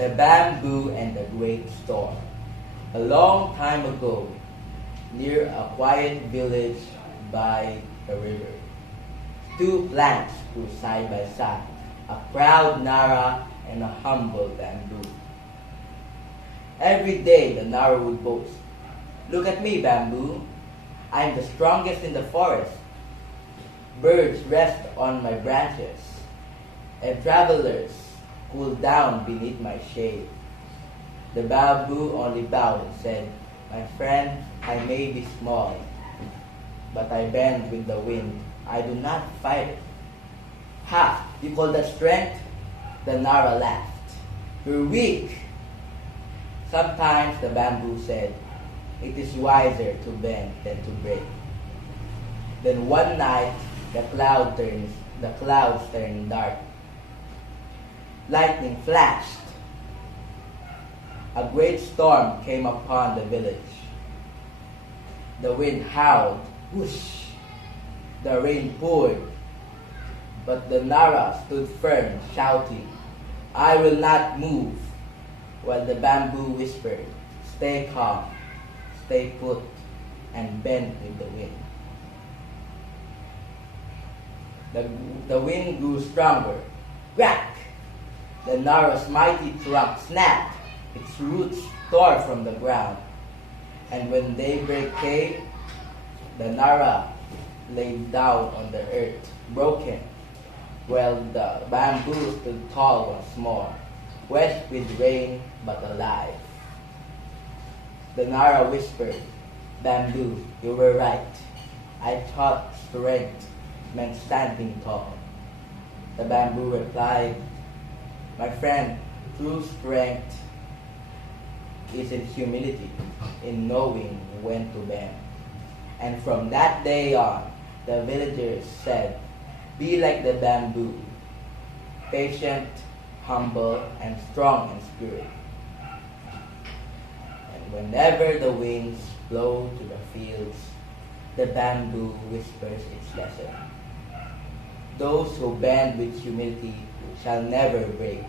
The Bamboo and the Great Storm. A long time ago, near a quiet village by a river, two plants grew side by side, a proud Nara and a humble Bamboo. Every day the Nara would boast, "Look at me, Bamboo. I am the strongest in the forest. Birds rest on my branches, and travelers cool down beneath my shade." The Bamboo only bowed and said, "My friend, I may be small, but I bend with the wind. I do not fight it." "Ha! You call that strength?" The Nara laughed. "You're weak." Sometimes the Bamboo said, "It is wiser to bend than to break." Then one night, the clouds turned dark. Lightning flashed. A great storm came upon the village. The wind howled, whoosh. The rain poured. But the Nara stood firm, shouting, "I will not move," while the Bamboo whispered, "Stay calm, stay put, and bend with the wind." The wind grew stronger. Crack! The Nara's mighty trunk snapped. Its roots tore from the ground. And when daybreak came, the Nara lay down on the earth, broken, while the Bamboo stood tall once more, wet with rain but alive. The Nara whispered, "Bamboo, you were right. I thought strength meant standing tall." The Bamboo replied, "My friend, true strength is in humility, in knowing when to bend." And from that day on, the villagers said, "Be like the Bamboo, patient, humble, and strong in spirit." And whenever the winds blow to the fields, the Bamboo whispers its lesson. Those who bend with humility shall never break.